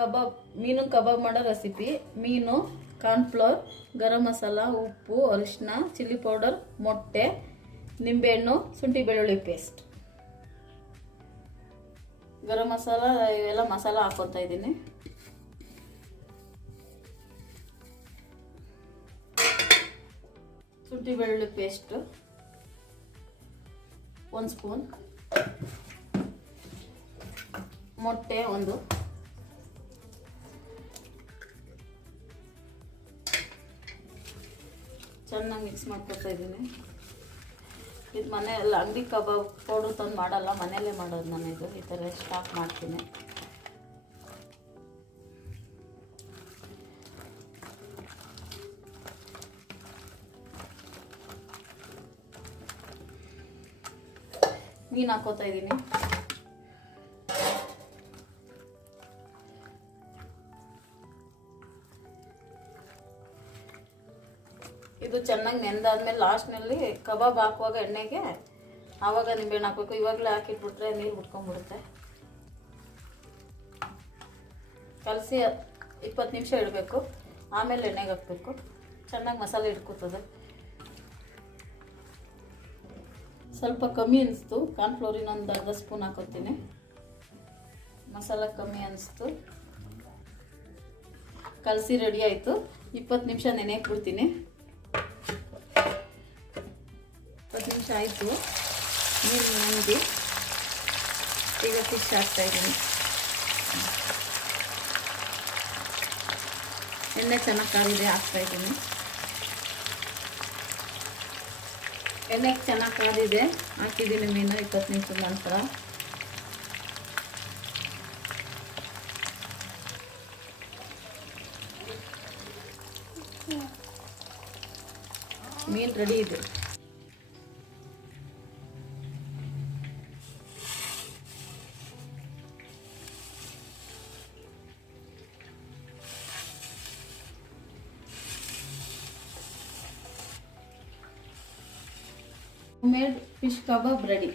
ಕಬಾಬ್ ಮೀನು ಕಬಾಬ್ ಮಾಡೋ ರೆಸಿಪಿ. ಮೀನು, ಕಾರ್ನ್ಫ್ಲೋರ್, ಗರಂ ಮಸಾಲ, ಉಪ್ಪು, ಅರಿಶಿನ, ಚಿಲ್ಲಿ ಪೌಡರ್, ಮೊಟ್ಟೆ, ನಿಂಬೆಹಣ್ಣು, ಶುಂಠಿ ಬೆಳ್ಳುಳ್ಳಿ ಪೇಸ್ಟ್. ಗರಂ ಮಸಾಲ ಇವೆಲ್ಲ ಮಸಾಲ ಹಾಕೋತಾ ಇದ್ದೀನಿ. ಶುಂಠಿ ಬೆಳ್ಳುಳ್ಳಿ ಪೇಸ್ಟ್ 1 ಸ್ಪೂನ್, ಮೊಟ್ಟೆ 1, ಚೆನ್ನಾಗಿ ಮಿಕ್ಸ್ ಮಾಡ್ಕೊತಾ ಇದ್ದೀನಿ. ಇದು ಮನೆಯಲ್ಲ, ಅಂಗಡಿ ಕಬಾಬ್ ಪೌಡ್ರ್ ತಂದು ಮಾಡಲ್ಲ, ಮನೆಯಲ್ಲೇ ಮಾಡೋದು ನಾನು. ಇದು ಈ ಥರ ಸ್ಟಾಕ್ ಮಾಡ್ತೀನಿ. ಮೀನು ಹಾಕೋತಾ ಇದ್ದೀನಿ. ಇದು ಚೆನ್ನಾಗಿ ನೆಂದಾದ್ಮೇಲೆ ಲಾಸ್ಟ್ನಲ್ಲಿ ಕಬಾಬ್ ಹಾಕುವಾಗ ಎಣ್ಣೆಗೆ ಆವಾಗ ನಿಂಬೆಹಣ್ಣು ಹಾಕಬೇಕು. ಇವಾಗಲೇ ಹಾಕಿಟ್ಬಿಟ್ರೆ ನೀರು ಬಿಟ್ಕೊಂಡ್ಬಿಡುತ್ತೆ. ಕಲಸಿ 20 ನಿಮಿಷ ಇಡಬೇಕು. ಆಮೇಲೆ ಎಣ್ಣೆಗೆ ಹಾಕಬೇಕು. ಚೆನ್ನಾಗಿ ಮಸಾಲೆ ಹಿಡ್ಕೊತದೆ. ಸ್ವಲ್ಪ ಕಮ್ಮಿ ಅನಿಸ್ತು. ಕಾರ್ನ್ಫ್ಲೋರ್ ಇನ್ನೊಂದು ಅರ್ಧ ಸ್ಪೂನ್ ಹಾಕೋತೀನಿ. ಮಸಾಲ ಕಮ್ಮಿ ಅನಿಸ್ತು. ಕಲಸಿ ರೆಡಿ ಆಯಿತು. 20 ನಿಮಿಷ ನೆನೆಯಕ್ಕೆ ಬಿಡ್ತೀನಿ. 20 ನಿಮಿಷ ಆಯಿತು. ನೀರು ನೆನೆದು ಈಗ ಫಿಶ್ ಹಾಕ್ತಾಯಿದ್ದೀನಿ. ಎಣ್ಣೆ ಚೆನ್ನಾಗಿ ಕಾದಿದೆ, ಹಾಕ್ತಾಯಿದ್ದೀನಿ. ಎಣ್ಣೆ ಚೆನ್ನಾಗಿ ಕಾದಿದೆ, ಹಾಕಿದ್ದೀನಿ ಮೀನು. 20 ನಿಮಿಷದ ನಂತರ ಮೀನು ರೆಡಿ ಇದೆ. Made fish kebab ready.